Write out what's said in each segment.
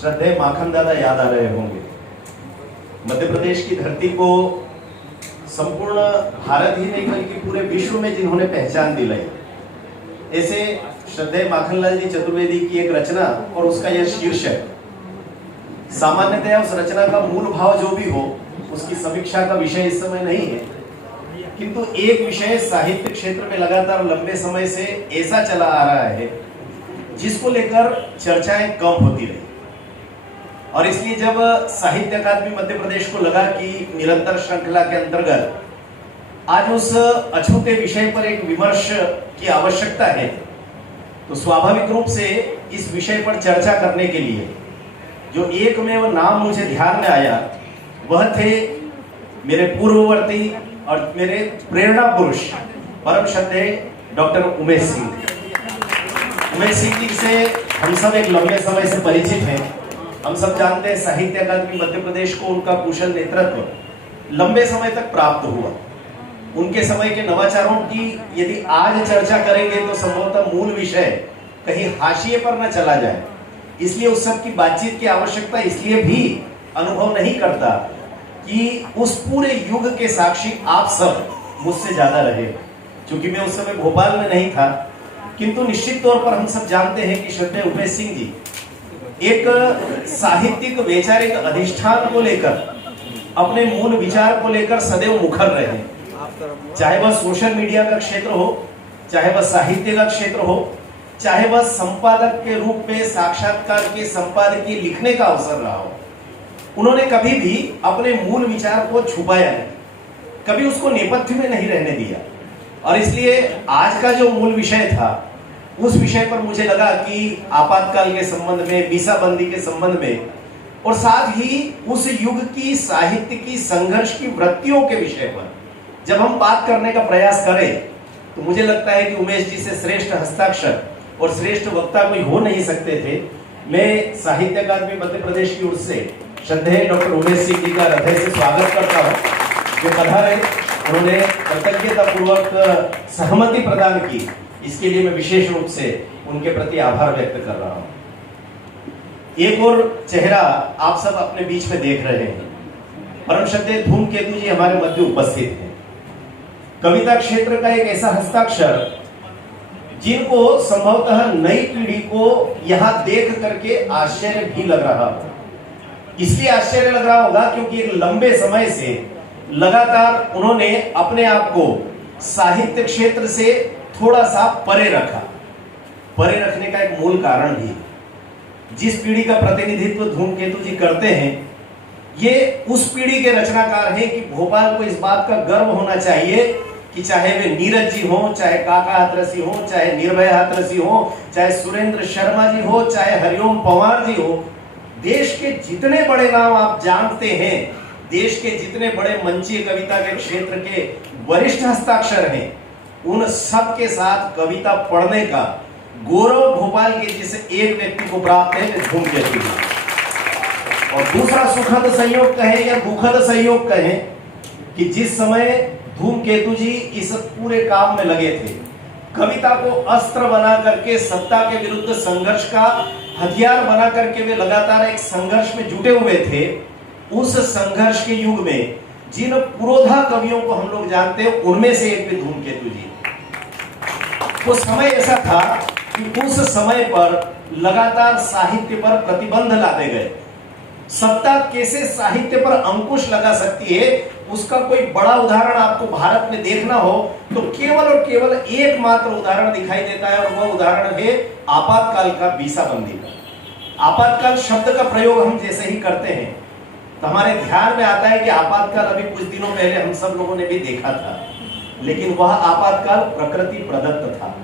श्रद्धेय माखन दादा याद आ रहे होंगे। मध्य प्रदेश की धरती को संपूर्ण भारत ही नहीं बल्कि पूरे विश्व में जिन्होंने पहचान दिलाई, ऐसे श्रद्धेय माखनलाल जी चतुर्वेदी की एक रचना और उसका यह शीर्षक, सामान्यतया उस रचना का मूल भाव जो भी हो उसकी समीक्षा का विषय इस समय नहीं है, किंतु एक विषय साहित्य क्षेत्र में लगातार लंबे समय से ऐसा चला आ रहा है जिसको लेकर चर्चाएं कम होती रही। और इसलिए जब साहित्य अकादमी मध्य प्रदेश को लगा कि निरंतर श्रृंखला के अंतर्गत आज उस अछूते विषय पर एक विमर्श की आवश्यकता है, तो स्वाभाविक रूप से इस विषय पर चर्चा करने के लिए जो एकमेव नाम मुझे ध्यान में आया वह थे मेरे पूर्ववर्ती और मेरे प्रेरणा पुरुष परम श्रद्धेय डॉक्टर उमेश सिंह। उमेश सिंह जी से हम सब एक लंबे समय से परिचित हैं। हम सब जानते हैं साहित्य अकादमी मध्य प्रदेश को उनका कुशल नेतृत्व लंबे समय तक प्राप्त हुआ। उनके समय के नवाचारों की यदि आज चर्चा करेंगे तो संभवतः मूल विषय कहीं हाशिए पर न चला जाए, इसलिए उस सब की बातचीत की आवश्यकता इसलिए भी अनुभव नहीं करता कि उस पूरे युग के साक्षी आप सब मुझसे ज्यादा रहे। क्योंकि मैं उस समय भोपाल में नहीं था, किंतु निश्चित तौर पर हम सब जानते हैं कि श्रद्धेय उमेश सिंह जी एक साहित्यिक वैचारिक अधिष्ठान को लेकर, अपने मूल विचार को लेकर सदैव मुखर रहे। चाहे वह सोशल मीडिया का क्षेत्र हो, चाहे वह साहित्य का क्षेत्र हो, चाहे वह संपादक के रूप में साक्षात्कार के संपादकीय लिखने का अवसर रहा हो, उन्होंने कभी भी अपने मूल विचार को छुपाया नहीं, कभी उसको नेपथ्य में नहीं रहने दिया। और इसलिए आज का जो मूल विषय था उस विषय पर मुझे लगा कि आपातकाल के संबंध में, मीसाबंदी के संबंध में और साथ ही उस युग की साहित्य की संघर्ष की वृत्तियों के विषय पर जब हम बात करने का प्रयास करें तो मुझे लगता है कि उमेश जी से श्रेष्ठ हस्ताक्षर और श्रेष्ठ वक्ता कोई हो नहीं सकते थे। मैं साहित्य अकादमी मध्य प्रदेश की ओर से श्रद्धेय डॉक्टर उमेश सिंह जी का हृदय से स्वागत करता हूँ। जो पधारे, उन्होंने कृतज्ञतापूर्वक सहमति प्रदान की, इसके लिए मैं विशेष रूप से उनके प्रति आभार व्यक्त कर रहा हूँ। एक और चेहरा आप सब अपने बीच में देख रहे हैं, परम श्रद्धेय धूमकेतु जी हमारे मध्य उपस्थित हैं। कविता क्षेत्र का एक ऐसा हस्ताक्षर जिनको संभवतः नई पीढ़ी को यहाँ देख करके आश्चर्य भी लग रहा हो। इसलिए आश्चर्य लग रहा होगा क्योंकि एक लंबे समय से लगातार उन्होंने अपने आप को साहित्य क्षेत्र से थोड़ा सा परे रखा। परे रखने का एक मूल कारण भी, जिस पीढ़ी का प्रतिनिधित्व धूमकेतु जी करते हैं, ये उस पीढ़ी के रचनाकार हैं कि भोपाल को इस बात का गर्व होना चाहिए कि चाहे वे नीरज जी हो, चाहे काका हाथरसी हो, चाहे निर्भय हाथरसी हो, चाहे सुरेंद्र शर्मा जी हो, चाहे हरिओम पवार जी हो, देश के जितने बड़े नाम आप जानते हैं, देश के जितने बड़े मंचीय कविता के क्षेत्र के वरिष्ठ हस्ताक्षर हैं, उन सब के साथ कविता पढ़ने का गौरव भोपाल के जिस एक व्यक्ति को प्राप्त है, धूमकेतु जी। और दूसरा सुखद संयोग कहें या दुखद संयोग कहें कि जिस समय धूमकेतु जी इस पूरे काम में लगे थे, कविता को अस्त्र बना करके सत्ता के विरुद्ध संघर्ष का हथियार बना करके वे लगातार एक संघर्ष में जुटे हुए थे, उस संघर्ष के युग में जिन पुरोधा कवियों को हम लोग जानते हैं, उनमें से एक भी धूमकेतु जी। वो समय ऐसा था कि उस समय पर लगातार साहित्य पर प्रतिबंध लादे गए। सत्ता कैसे साहित्य पर अंकुश लगा सकती है, उसका कोई बड़ा उदाहरण आपको भारत में देखना हो तो केवल और केवल एकमात्र उदाहरण दिखाई देता है, और वह उदाहरण है आपातकाल का, मीसाबंदी का। आपातकाल शब्द का प्रयोग हम जैसे ही करते हैं तो हमारे ध्यान में आता है कि आपातकाल अभी कुछ दिनों पहले हम सब लोगों ने भी देखा था, लेकिन वह आपातकाल प्रकृति प्रदत्त था।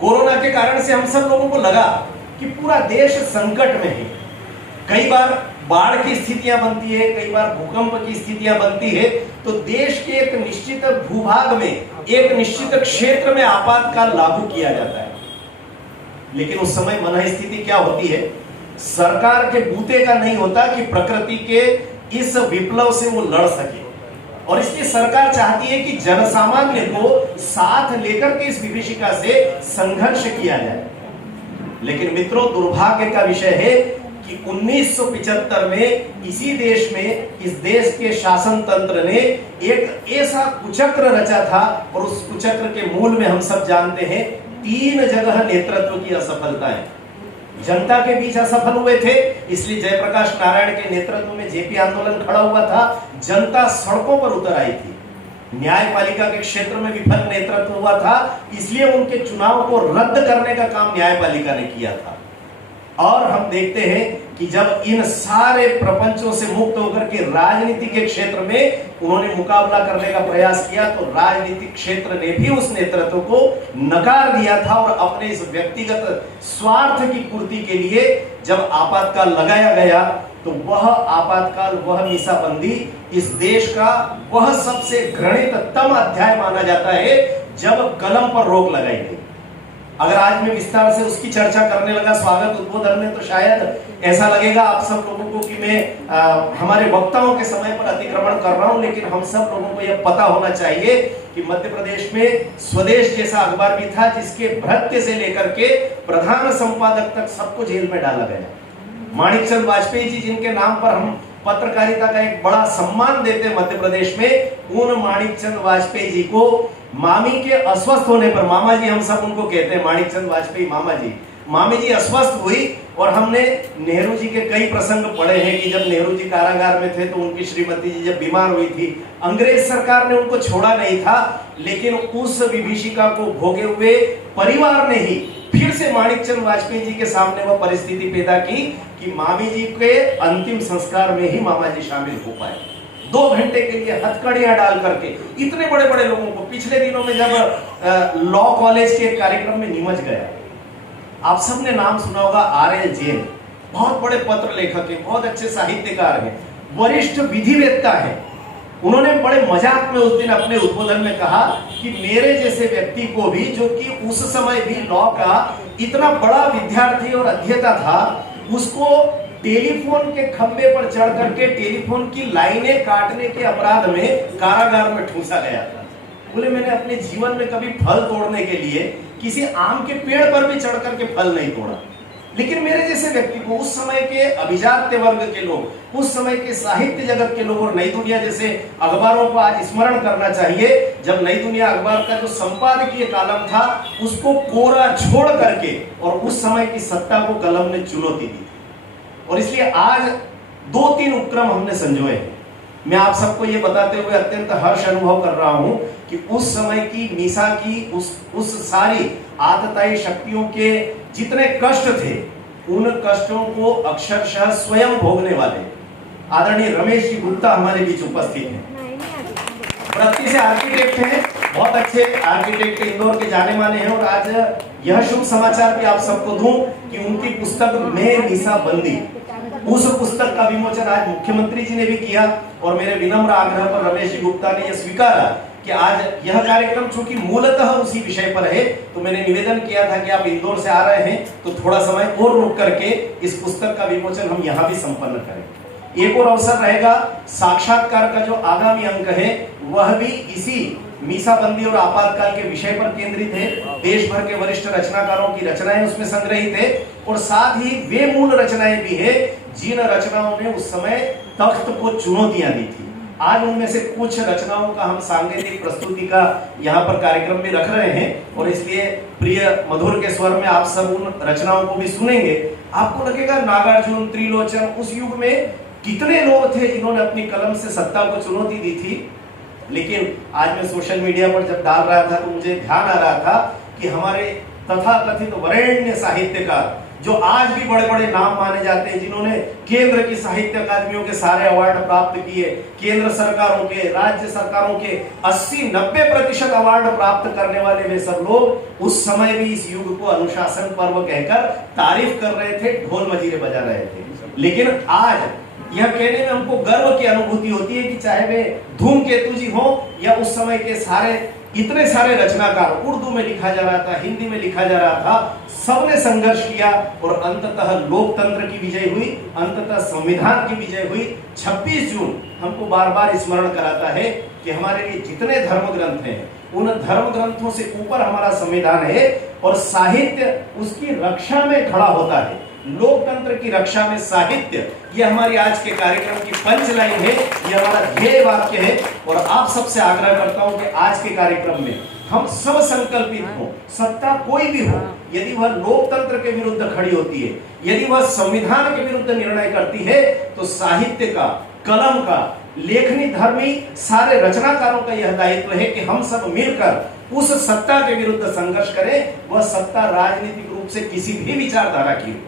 कोरोना के कारण से हम सब लोगों को लगा कि पूरा देश संकट में है। कई बार बाढ़ की स्थितियां बनती है, कई बार भूकंप की स्थितियां बनती है, तो देश के एक निश्चित भूभाग में, एक निश्चित क्षेत्र में आपातकाल लागू किया जाता है। लेकिन उस समय मन स्थिति क्या होती है, सरकार के बूते का नहीं होता कि प्रकृति के इस विप्लव से वो लड़ सके, और इसलिए सरकार चाहती है कि जनसामान्य को साथ लेकर के इस विभीषिका से संघर्ष किया जाए। लेकिन मित्रों, दुर्भाग्य का विषय है कि 1975 में इसी देश में, इस देश के शासन तंत्र ने एक ऐसा कुचक्र रचा था, और उस कुचक्र के मूल में हम सब जानते हैं 3 जगह नेतृत्व की असफलताएं। जनता के बीच असफल हुए थे, इसलिए जयप्रकाश नारायण के नेतृत्व में जेपी आंदोलन खड़ा हुआ था, जनता सड़कों पर उतर आई थी। न्यायपालिका के क्षेत्र में विफल नेतृत्व हुआ था, इसलिए उनके चुनाव को रद्द करने का काम न्यायपालिका ने किया था। और हम देखते हैं कि जब इन सारे प्रपंचों से मुक्त होकर के राजनीति के क्षेत्र में उन्होंने मुकाबला करने का प्रयास किया, तो राजनीतिक क्षेत्र ने भी उस नेतृत्व को नकार दिया था, और अपने इस व्यक्तिगत स्वार्थ की पूर्ति के लिए जब आपातकाल लगाया गया, तो वह आपातकाल, वह मीसाबंदी इस देश का वह सबसे घृणिततम अध्याय माना जाता है जब कलम पर रोक लगाई गई। अगर आज मैं विस्तार से उसकी चर्चा करने लगा स्वागत उद्बोधन में, तो शायद ऐसा लगेगा आप सब लोगों को कि मैं हमारे वक्ताओं के समय पर अतिक्रमण कर रहा हूं, लेकिन हम सब लोगों को यह पता होना चाहिए कि मध्य प्रदेश में स्वदेश जैसा अखबार भी था, जिसके भृत्य से लेकर के प्रधान संपादक तक सबको जेल में डाला गया। माणिकचंद वाजपेयी जी, जिनके नाम पर हम पत्रकारिता का एक बड़ा सम्मान देते मध्य प्रदेश में, उन माणिकचंद वाजपेयी जी को मामी के अस्वस्थ होने पर, मामा जी हम सब उनको कहते हैं, माणिकचंद वाजपेयी मामा जी, मामी जी अस्वस्थ हुई, और हमने नेहरू जी के कई प्रसंग पढ़े हैं कि जब नेहरू जी कारागार में थे तो उनकी श्रीमती जी जब बीमार हुई थी, अंग्रेज सरकार ने उनको छोड़ा नहीं था, लेकिन उस विभीषिका को भोगे हुए परिवार ने ही फिर से माणिकचंद वाजपेयी जी के सामने वह परिस्थिति पैदा की कि मामी जी के अंतिम संस्कार में ही मामा जी शामिल हो पाए। 2 घंटे के लिए हथकड़ियां डाल करके इतने बड़े बड़े लोगों को, पिछले दिनों में जब लॉ कॉलेज के कार्यक्रम में नीमच गया, आप सबने नाम सुना होगा R.L. जैन, बहुत बड़े पत्र लेखक हैं, बहुत अच्छे साहित्यकार हैं, वरिष्ठ विधिवेत्ता हैं। उन्होंने बड़े मजाक में उस दिन अपने उद्बोधन में कहा कि मेरे जैसे व्यक्ति को भी, जो कि उस समय भी लॉ का इतना बड़ा विद्यार्थी और अध्येता था, उसको टेलीफोन के खंबे पर चढ़ करके टेलीफोन की लाइनें काटने के अपराध में कारागार में ठूंसा गया था। बोले मैंने अपने जीवन में कभी फल तोड़ने के लिए किसी आम के पेड़ पर भी चढ़ करके फल नहीं तोड़ा, लेकिन मेरे जैसे व्यक्ति को, उस समय के अभिजात्य वर्ग के लोग, उस समय के साहित्य जगत के लोग और नई दुनिया जैसे अखबारों को आज स्मरण करना चाहिए, जब नई दुनिया अखबार का जो संपादकीय कॉलम था उसको कोरा छोड़ करके और उस समय की सत्ता को कलम ने चुनौती दी। और इसलिए आज 2-3 उपक्रम हमने संजोए हैं। मैं आप सबको ये बताते हुए अत्यंत हर्ष अनुभव कर रहा हूं कि उस समय की मीसा की उस सारी आतताई शक्तियों के जितने कष्ट थे, उन कष्टों को अक्षरशः स्वयं भोगने वाले आदरणीय रमेश जी गुप्ता हमारे बीच उपस्थित हैं। वृत्ति से आर्किटेक्ट हैं, बहुत अच्छे आर्किटेक्ट, इंदौर के जाने माने हैं। और आज यह शुभ समाचार भी आप सबको दूं कि उनकी पुस्तक में मीसाबंदी, उस पुस्तक का विमोचन आज मुख्यमंत्री जी ने भी किया, और मेरे विनम्र आग्रह पर रमेश जी गुप्ता ने यह स्वीकारा कि आज यह कार्यक्रम चूंकि मूलतः उसी विषय पर है, तो मैंने निवेदन किया था कि आप इंदौर से आ रहे हैं तो थोड़ा समय और रुक करके इस पुस्तक का विमोचन हम यहाँ भी संपन्न करें। एक और अवसर रहेगा, साक्षात्कार का जो आगामी अंक है वह भी इसी मीसाबंदी और आपातकाल के विषय पर केंद्रित है। देश भर के वरिष्ठ रचनाकारों की रचनाएं उसमें संग्रहित है, और साथ ही वे मूल रचनाएं भी है जिन रचनाओं ने उस समय तख्त को चुनौतियां दी थी। आज उनमें से कुछ रचनाओं का हम सांकेतिक प्रस्तुति का यहाँ पर कार्यक्रम में रख रहे हैं, और इसलिए प्रिय मधुर के स्वर में आप सब उन रचनाओं को भी सुनेंगे। आपको लगेगा नागार्जुन, त्रिलोचन, उस युग में कितने लोग थे जिन्होंने अपनी कलम से सत्ता को चुनौती दी थी। लेकिन आज मैं सोशल मीडिया पर जब डाल रहा था तो मुझे ध्यान आ रहा था कि हमारे तथाकथित वरेण्य साहित्यकार, जो आज भी बड़े बड़े नाम माने जाते हैं, जिन्होंने केंद्र की साहित्य अकादमियों के सारे अवार्ड प्राप्त किए, केंद्र सरकारों के, राज्य सरकारों के 80-90% अवार्ड प्राप्त करने वाले वे सब लोग उस समय भी इस युग को अनुशासन पर्व कहकर तारीफ कर रहे थे, ढोल मजीरे बजा रहे थे। लेकिन आज यह कहने में हमको गर्व की अनुभूति होती है कि चाहे वे धूमकेतु जी हो या उस समय के इतने सारे रचनाकार, उर्दू में लिखा जा रहा था, हिंदी में लिखा जा रहा था, सबने संघर्ष किया और अंततः लोकतंत्र की विजय हुई, अंततः संविधान की विजय हुई। 26 जून हमको बार बार स्मरण कराता है कि हमारे लिए जितने धर्म ग्रंथ हैं, उन धर्म ग्रंथों से ऊपर हमारा संविधान है, और साहित्य उसकी रक्षा में खड़ा होता है। लोकतंत्र की रक्षा में साहित्य, ये हमारी आज के कार्यक्रम की पंचलाइन है, ये हमारा ध्येय वाक्य है। और आप सबसे आग्रह करता हूं कि आज के कार्यक्रम में हम सब संकल्पित हों, सत्ता कोई भी हो, यदि वह लोकतंत्र के विरुद्ध खड़ी होती है, यदि वह संविधान के विरुद्ध निर्णय करती है, तो साहित्य का, कलम का, लेखनी धर्मी सारे रचनाकारों का यह दायित्व है कि हम सब मिलकर उस सत्ता के विरुद्ध संघर्ष करें। वह सत्ता राजनीतिक रूप से किसी भी विचारधारा की हो।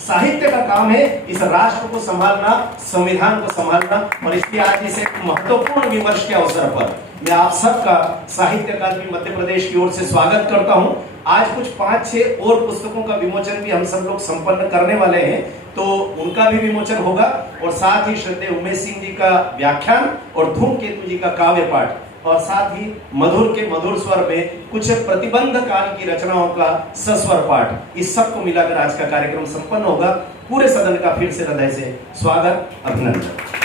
साहित्य का काम है इस राष्ट्र को संभालना, संविधान को संभालना। और इसलिए आज इस एक महत्वपूर्ण विमर्श के अवसर पर मैं आप सबका साहित्य अकादमी मध्य प्रदेश की ओर से स्वागत करता हूं। आज कुछ 5-6 और पुस्तकों का विमोचन भी हम सब लोग संपन्न करने वाले हैं, तो उनका भी विमोचन होगा। और साथ ही श्रद्धेय उमेश सिंह जी का व्याख्यान और धूमकेतु जी का काव्य पाठ, और साथ ही मधुर के मधुर स्वर में कुछ प्रतिबंध काल की रचनाओं का सस्वर पाठ, इस सब को मिलाकर आज का कार्यक्रम संपन्न होगा। पूरे सदन का फिर से हृदय से स्वागत, अभिनंदन।